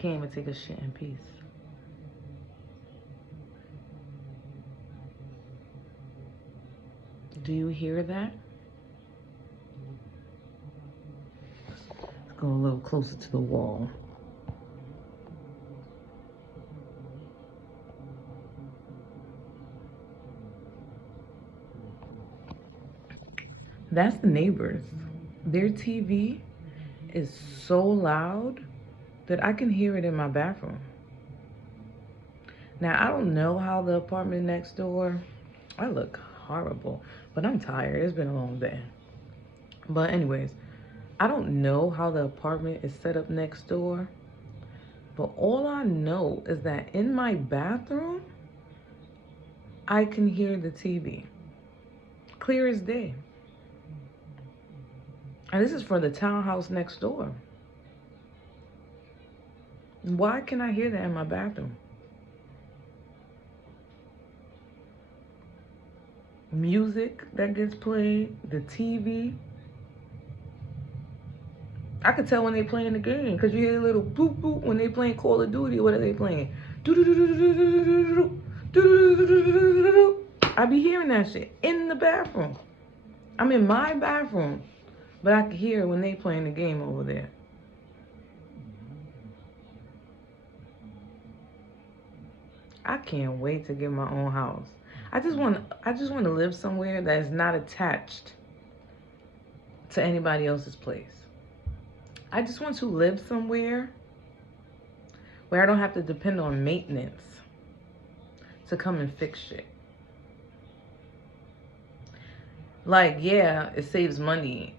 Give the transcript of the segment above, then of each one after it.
can't even take a shit in peace. Do you hear that? Let's go a little closer to the wall. That's the neighbors. Their TV is so loud that I can hear it in my bathroom. Now, I don't know how the apartment next door, I look horrible, but I'm tired. It's been a long day. But anyways, I don't know how the apartment is set up next door, but all I know is that in my bathroom, I can hear the TV. Clear as day. And this is for the townhouse next door. Why can I hear that in my bathroom? Music that gets played, the TV. I could tell when they playing the game because you hear a little boop boop when they playing Call of Duty. What are they playing? I be hearing that shit in the bathroom. I'm in my bathroom, but I can hear when they playing the game over there. I can't wait to get my own house. I just want to live somewhere that is not attached to anybody else's place. I just want to live somewhere where I don't have to depend on maintenance to come and fix shit. Like, yeah, it saves money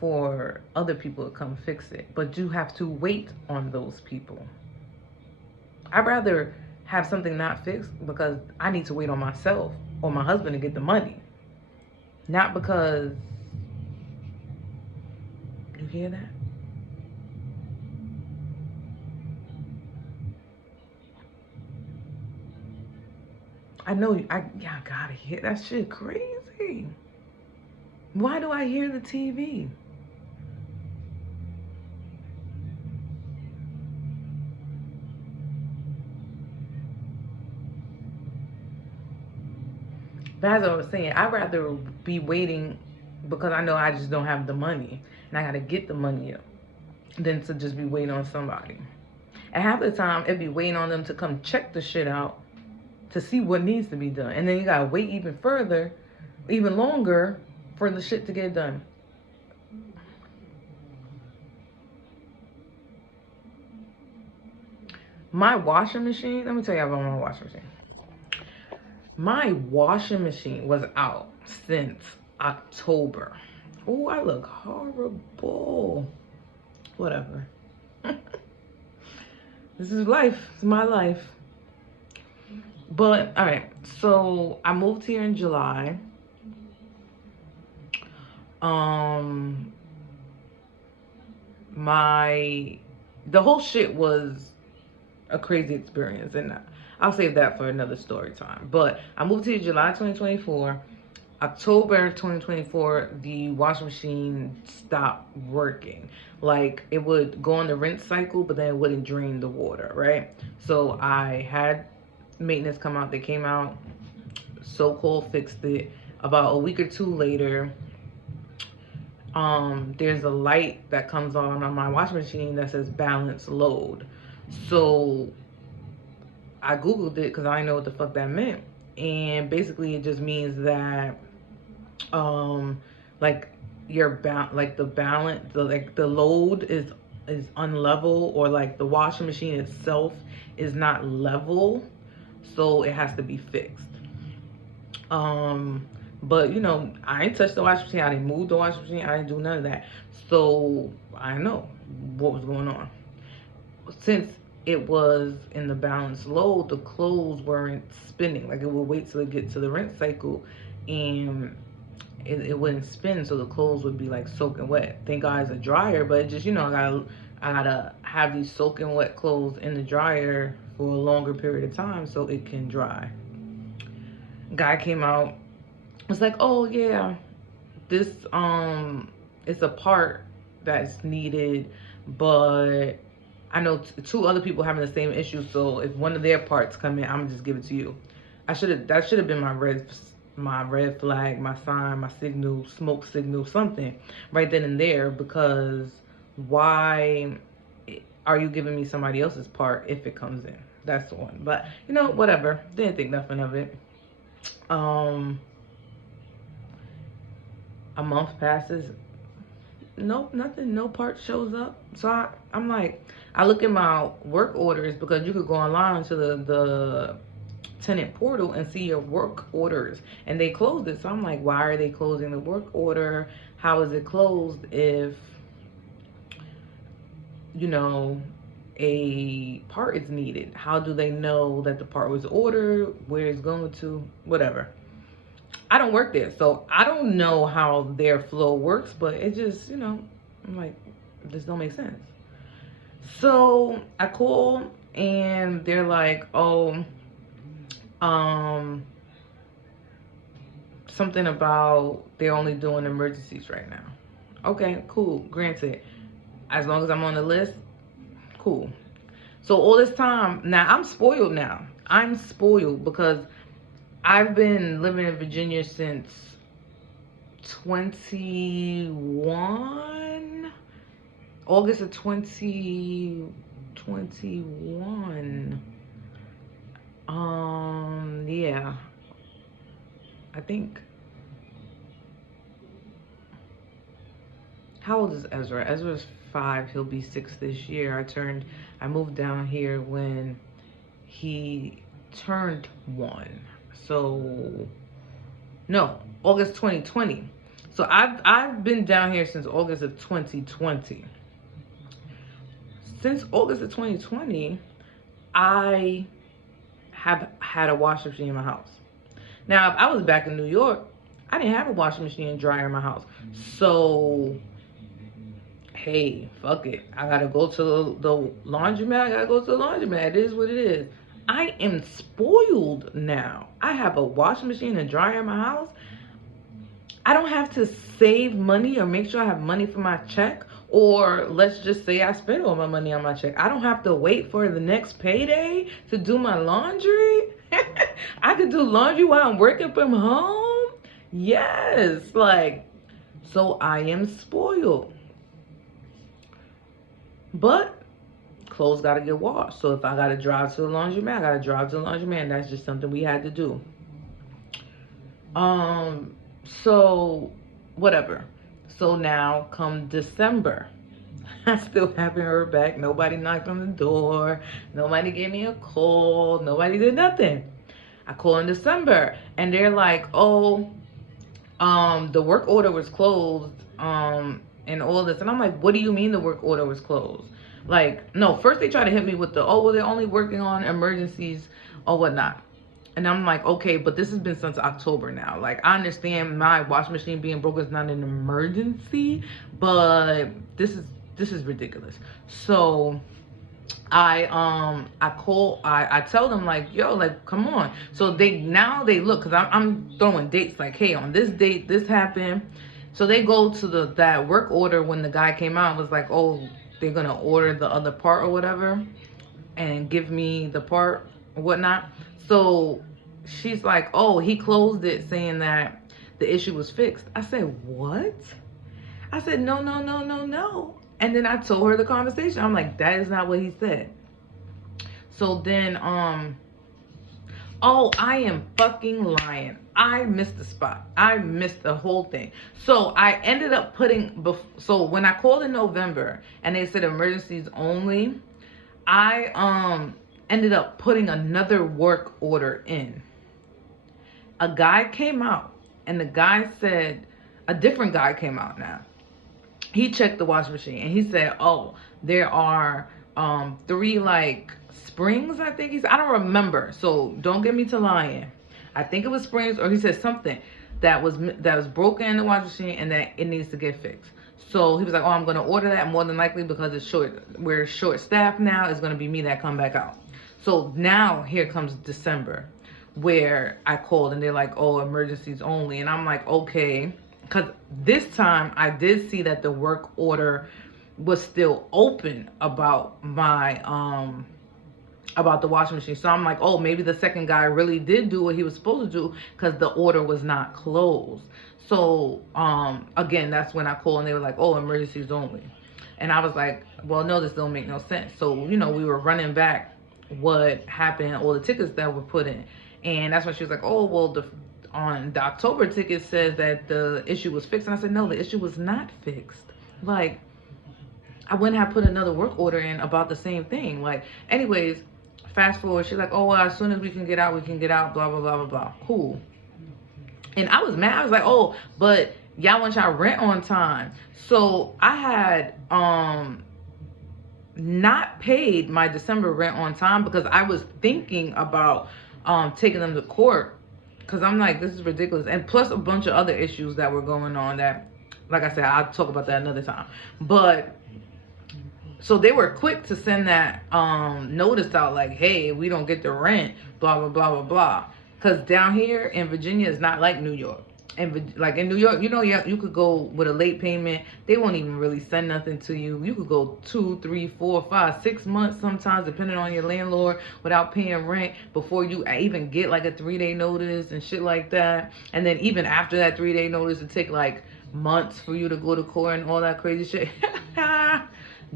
for other people to come fix it, but you have to wait on those people. I'd rather have something not fixed because I need to wait on myself or my husband to get the money. Not because, you hear that? I know, I gotta hear that shit crazy. Why do I hear the TV? But as I was saying, I'd rather be waiting because I know I just don't have the money and I gotta get the money than to just be waiting on somebody. And half the time, it'd be waiting on them to come check the shit out to see what needs to be done. And then you gotta wait even further, even longer for the shit to get done. My washing machine, let me tell you about my washing machine. My washing machine was out since October. Oh, I look horrible. Whatever. This is life. It's my life. But, all right. So, I moved here in July. The whole shit was a crazy experience, and I'll save that for another story time. But I moved here July 2024. October 2024, the washing machine stopped working. Like, it would go on the rinse cycle, but then it wouldn't drain the water, right? So I had maintenance come out. They came out, so-called fixed it. About a week or two later, there's a light that comes on my washing machine that says balance load. So I googled it because I didn't know what the fuck that meant, and basically it just means that like like the balance, the load is unlevel, or like the washing machine itself is not level, so it has to be fixed. But you know, I ain't touched the washing machine, I didn't move the washing machine, I didn't do none of that, so I didn't know what was going on. Since it was in the balance load, the clothes weren't spinning. Like, it would wait till it get to the rinse cycle, and it wouldn't spin, so the clothes would be like soaking wet. Thank God it's a dryer, but it just, you know, I gotta have these soaking wet clothes in the dryer for a longer period of time so it can dry. Guy came out, was like, oh yeah, this it's a part that's needed, but I know two other people having the same issue, so if one of their parts come in, I'm gonna just give it to you. That should have been my red flag, my sign, my signal, smoke signal, something right then and there, because why are you giving me somebody else's part if it comes in? That's the one. But you know, whatever. Didn't think nothing of it. Um a month passes. Nope, nothing. No part shows up. So I'm like, I look at my work orders, because you could go online to the tenant portal and see your work orders, and they closed it. So I'm like, why are they closing the work order? How is it closed if, you know, a part is needed? How do they know that the part was ordered, where it's going to, whatever? I don't work there, so I don't know how their flow works, but it just, you know, I'm like, this don't make sense. So I call and they're like, oh, um, something about they're only doing emergencies right now. Okay, cool, granted. As long as I'm on the list, cool. So all this time, now I'm spoiled now. I'm spoiled because I've been living in Virginia since 21, August of 2021. Yeah, I think. How old is Ezra? Ezra's 5. He'll be 6 this year. I moved down here when he turned 1. So, no, August 2020. So I've been down here since August of 2020. Since August of 2020, I have had a washing machine in my house. Now, if I was back in New York, I didn't have a washing machine and dryer in my house. So, hey, fuck it. I gotta go to the laundromat. I gotta go to the laundromat. It is what it is. I am spoiled now. I have a washing machine and dryer in my house. I don't have to save money or make sure I have money for my check. Or let's just say I spend all my money on my check. I don't have to wait for the next payday to do my laundry. I could do laundry while I'm working from home. Yes, like, so I am spoiled. But clothes gotta get washed. So if I gotta drive to the laundromat, I gotta drive to the laundromat, and that's just something we had to do. So whatever. So now come December, I still haven't heard back. Nobody knocked on the door. Nobody gave me a call. Nobody did nothing. I call in December and they're like, oh, the work order was closed, and all this. And I'm like, what do you mean the work order was closed? Like, no, first they try to hit me with the, oh, well, they're only working on emergencies or whatnot. And I'm like, okay, but this has been since October now. Like, I understand my washing machine being broken is not an emergency, but this is ridiculous. So I tell them like, yo, like, come on. So they look, because I'm throwing dates like, hey, on this date this happened. So they go to that work order when the guy came out and was like, oh, they're gonna order the other part or whatever and give me the part or whatnot. So she's like, oh, he closed it saying that the issue was fixed. I said, what? I said, no, no, no, no, no. And then I told her the conversation. I'm like, that is not what he said. So then, oh, I am fucking lying. I missed the spot. I missed the whole thing. So I ended up so when I called in November and they said emergencies only, I ended up putting another work order in. A guy came out and the guy said, a different guy came out now. He checked the washing machine and he said, oh, there are 3 like springs, I think I don't remember, so don't get me to lying. I think it was springs, or he said something that was broken in the washing machine and that it needs to get fixed. So he was like, oh, I'm gonna order that, more than likely because we're short staffed now, it's gonna be me that come back out. So now here comes December, where I called and they're like, oh, emergencies only. And I'm like, okay, because this time I did see that the work order was still open about the washing machine. So I'm like, oh, maybe the second guy really did do what he was supposed to do because the order was not closed. So again, that's when I called and they were like, oh, emergencies only. And I was like, well, no, this don't make no sense. So, you know, we were running back what happened, all the tickets that were put in. And that's when she was like, oh, well, on the October ticket says that the issue was fixed. And I said, no, the issue was not fixed. Like, I wouldn't have put another work order in about the same thing. Like, anyways, fast forward, she's like, oh, well, as soon as we can get out, we can get out, blah, blah, blah, blah, blah. Cool. And I was mad. I was like, oh, but y'all want y'all rent on time. So I had not paid my December rent on time because I was thinking about taking them to court, because I'm like, this is ridiculous. And plus a bunch of other issues that were going on that, like I said, I'll talk about that another time. But so they were quick to send that notice out like, hey, we don't get the rent, blah, blah, blah, blah, blah. Because down here in Virginia is not like New York. And like in New York, you know, you could go with a late payment. They won't even really send nothing to you. You could go 2, 3, 4, 5, 6 months sometimes, depending on your landlord, without paying rent before you even get like a 3-day notice and shit like that. And then even after that 3-day notice, it take like months for you to go to court and all that crazy shit.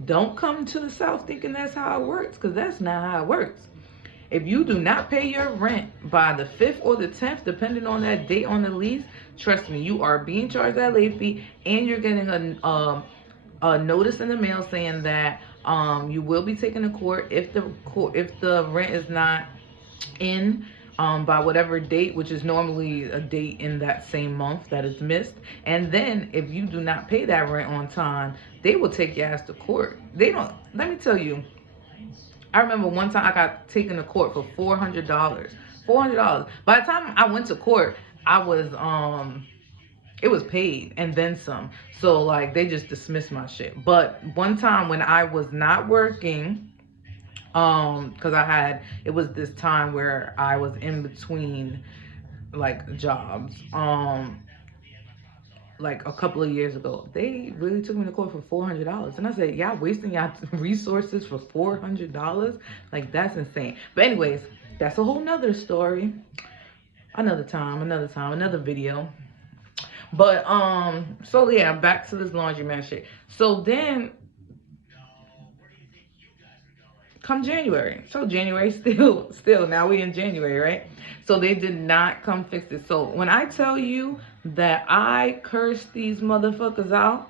Don't come to the South thinking that's how it works, because that's not how it works. If you do not pay your rent by the 5th or the 10th, depending on that date on the lease, trust me, you are being charged that late fee, and you're getting a notice in the mail saying that you will be taken to court if the rent is not in by whatever date, which is normally a date in that same month that is missed. And then if you do not pay that rent on time, they will take your ass to court. They don't, let me tell you, I remember one time I got taken to court for $400. $400. By the time I went to court, I was it was paid and then some. So like they just dismissed my shit. But one time when I was not working, because it was this time where I was in between like jobs, like a couple of years ago, they really took me to court for $400. And I said, y'all wasting y'all resources for $400? Like, that's insane. But anyways, that's a whole nother story. Another time, another video. But so yeah, back to this laundromat shit. So then come January. So January still now we in January, right? So they did not come fix it. So when I tell you that I cursed these motherfuckers out,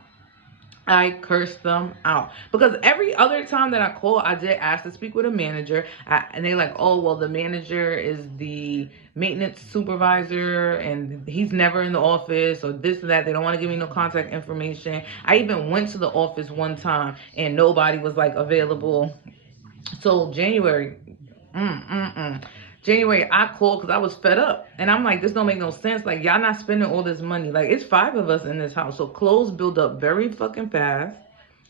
I cursed them out. Because every other time that I call, I did ask to speak with a manager. And they're like, oh, well, the manager is the maintenance supervisor and he's never in the office or this or that. They don't want to give me no contact information. I even went to the office one time and nobody was like available. So January, January, I called because I was fed up. And I'm like, this don't make no sense. Like, y'all not spending all this money. Like, it's 5 of us in this house. So clothes build up very fucking fast.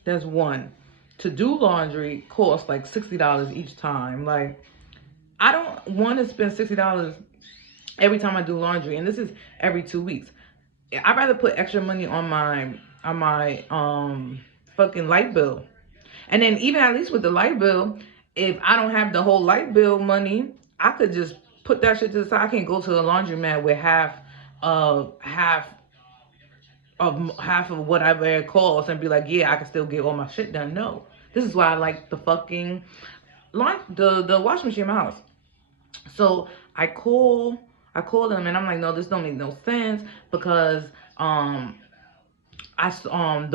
That's one. To do laundry costs like $60 each time. Like, I don't want to spend $60 every time I do laundry. And this is every 2 weeks. I'd rather put extra money on my fucking light bill. And then even at least with the light bill, if I don't have the whole light bill money, I could just put that shit to the side. I can go to the laundromat with half of whatever it costs and be like, yeah, I can still get all my shit done. No. This is why I like the fucking the washing machine in my house. So I call them and I'm like, no, this don't make no sense because the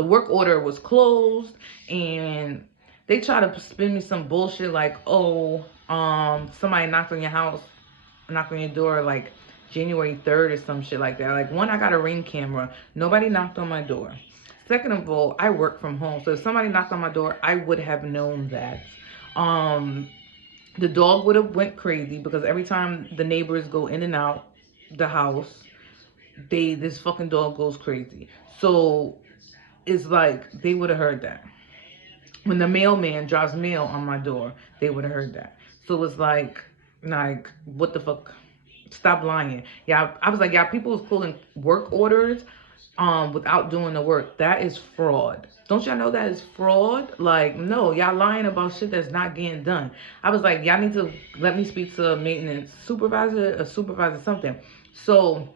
work order was closed and they try to spin me some bullshit like, oh, somebody knocked on your door like January 3rd or some shit like that. Like, one, I got a Ring camera. Nobody knocked on my door. Second of all, I work from home. So if somebody knocked on my door, I would have known that. The dog would have went crazy because every time the neighbors go in and out the house, this fucking dog goes crazy. So it's like they would have heard that. When the mailman drops mail on my door, they would have heard that. So it's like, what the fuck? Stop lying. Yeah, I was like, yeah, people was pulling work orders without doing the work. That is fraud. Don't y'all know that is fraud? Like, no, y'all lying about shit that's not getting done. I was like, y'all need to let me speak to a maintenance supervisor, a supervisor, something. So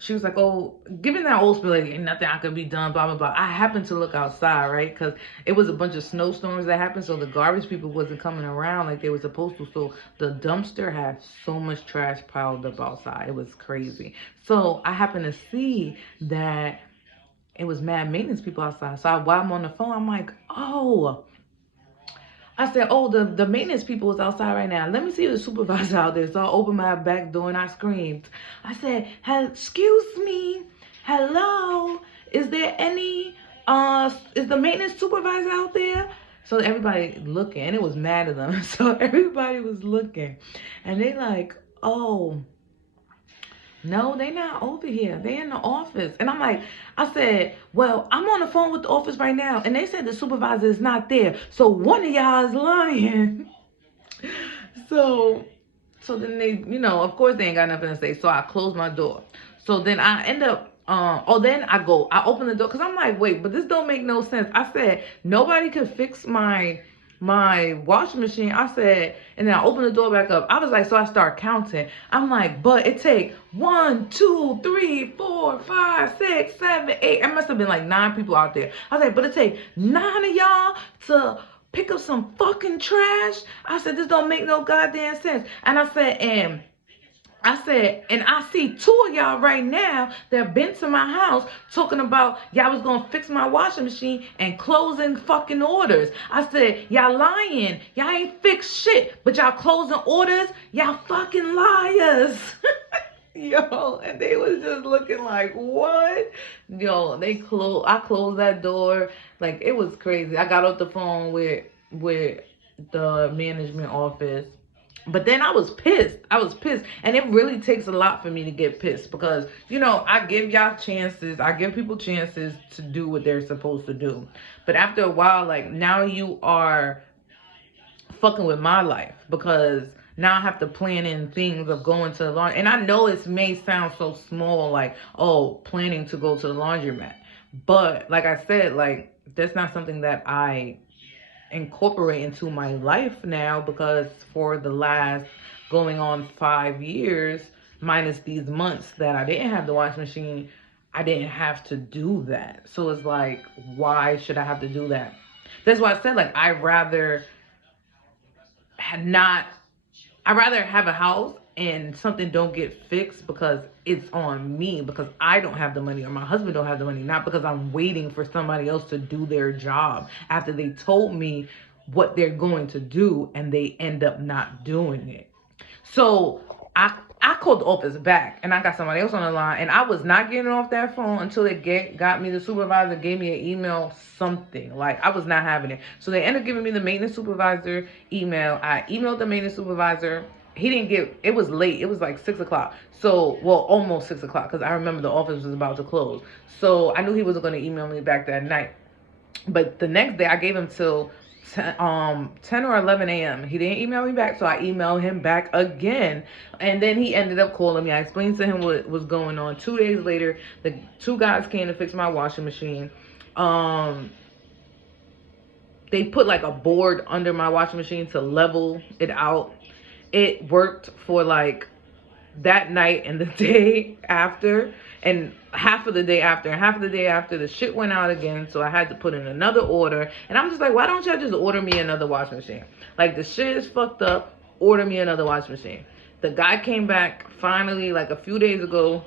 she was like, oh, given that old spill, like, ain't nothing I could be done, blah, blah, blah. I happened to look outside, right? Because it was a bunch of snowstorms that happened. So the garbage people wasn't coming around like they were supposed to. So the dumpster had so much trash piled up outside. It was crazy. So I happened to see that it was mad maintenance people outside. So while I'm on the phone, I'm like, oh. I said, oh, the maintenance people is outside right now. Let me see the supervisor out there. So I opened my back door and I screamed. I said, excuse me, hello, is there any, is the maintenance supervisor out there? So everybody looking, and it was mad at them. So everybody was looking, and they like, oh, no, they not over here. They in the office. And I'm like, I said, well, I'm on the phone with the office right now. And they said the supervisor is not there. So one of y'all is lying. so so then they, of course they ain't got nothing to say. So I closed my door. So then I end up then I open the door because I'm like, wait, but this don't make no sense. I said, nobody could fix my washing machine. I said, and then I opened the door back up. I was like, so I start counting. I'm like, but it take 1, 2, 3, 4, 5, 6, 7, 8. It must have been like 9 people out there. I was like, but it take 9 of y'all to pick up some fucking trash. I said, this don't make no goddamn sense. And I said, and I see 2 of y'all right now that been to my house talking about y'all was gonna fix my washing machine and closing fucking orders. I said, y'all lying. Y'all ain't fixed shit, but y'all closing orders. Y'all fucking liars. Yo, and they was just looking like, what? Yo, I closed that door. Like, it was crazy. I got off the phone with the management office. But then I was pissed. And it really takes a lot for me to get pissed because, I give y'all chances. I give people chances to do what they're supposed to do. But after a while, like, now you are fucking with my life because now I have to plan in things of going to the laundry. And I know it may sound so small, like, oh, planning to go to the laundromat. But like I said, like, that's not something that I incorporate into my life now because for the last going on 5 years, minus these months that I didn't have the washing machine, I didn't have to do that. So it's like, why should I have to do that? That's why I said, like, I'd rather have a house and something don't get fixed because it's on me, because I don't have the money or my husband don't have the money, not because I'm waiting for somebody else to do their job after they told me what they're going to do and they end up not doing it. So I called the office back and I got somebody else on the line, and I was not getting off that phone until they got me the supervisor, gave me an email, something. Like, I was not having it. So they ended up giving me the maintenance supervisor email. I emailed the maintenance supervisor. He didn't it was late. It was like 6 o'clock. So, well, almost 6 o'clock because I remember the office was about to close. So I knew he wasn't going to email me back that night. But the next day I gave him till 10 or 11 a.m. He didn't email me back, so I emailed him back again. And then he ended up calling me. I explained to him what was going on. 2 days later, the 2 guys came to fix my washing machine. They put like a board under my washing machine to level it out. It worked for like that night and the day after, and half of the day after, and half of the day after the shit went out again. So I had to put in another order, and I'm just like, why don't y'all just order me another washing machine? Like, the shit is fucked up. Order me another washing machine. The guy came back finally like a few days ago,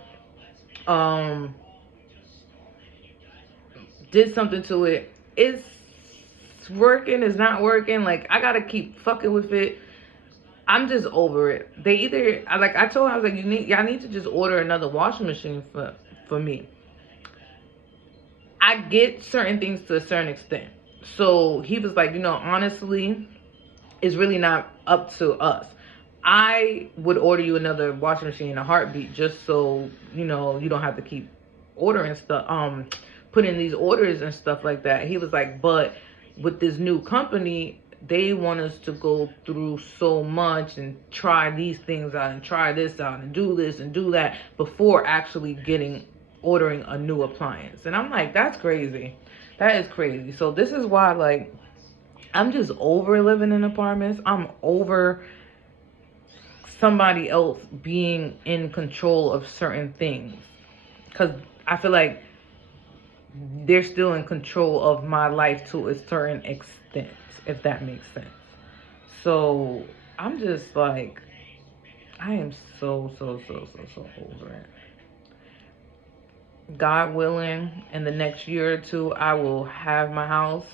did something to it. It's working, it's not working. Like, I gotta keep fucking with it. I'm just over it. They either, like, I told him, I was like, y'all need to just order another washing machine for me. I get certain things to a certain extent. So he was like, honestly, it's really not up to us. I would order you another washing machine in a heartbeat just so, you don't have to keep ordering stuff, putting these orders and stuff like that. He was like, but with this new company, they want us to go through so much and try these things out and try this out and do this and do that before actually ordering a new appliance. And I'm like, that's crazy. That is crazy. So this is why, like, I'm just over living in apartments. I'm over somebody else being in control of certain things. Because I feel like they're still in control of my life to a certain extent, if that makes sense. So I'm just like, I am so over it. God willing, in the next year or two, I will have my house.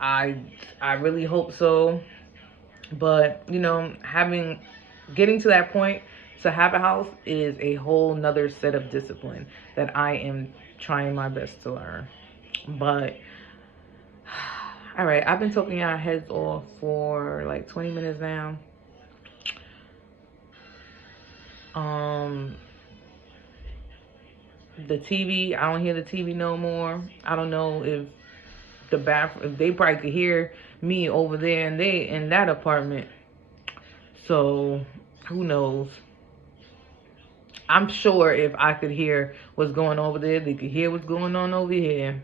I I really hope so. But getting to that point to have a house is a whole nother set of discipline that I am trying my best to learn. But all right, I've been talking our heads off for like 20 minutes now. Um, the TV, I don't hear the TV no more. I don't know if if they probably could hear me over there and they in that apartment. So who knows? I'm sure if I could hear what's going on over there, they could hear what's going on over here.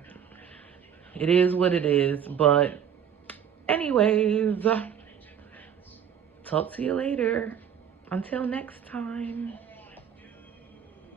It is what it is. But anyways, talk to you later. Until next time.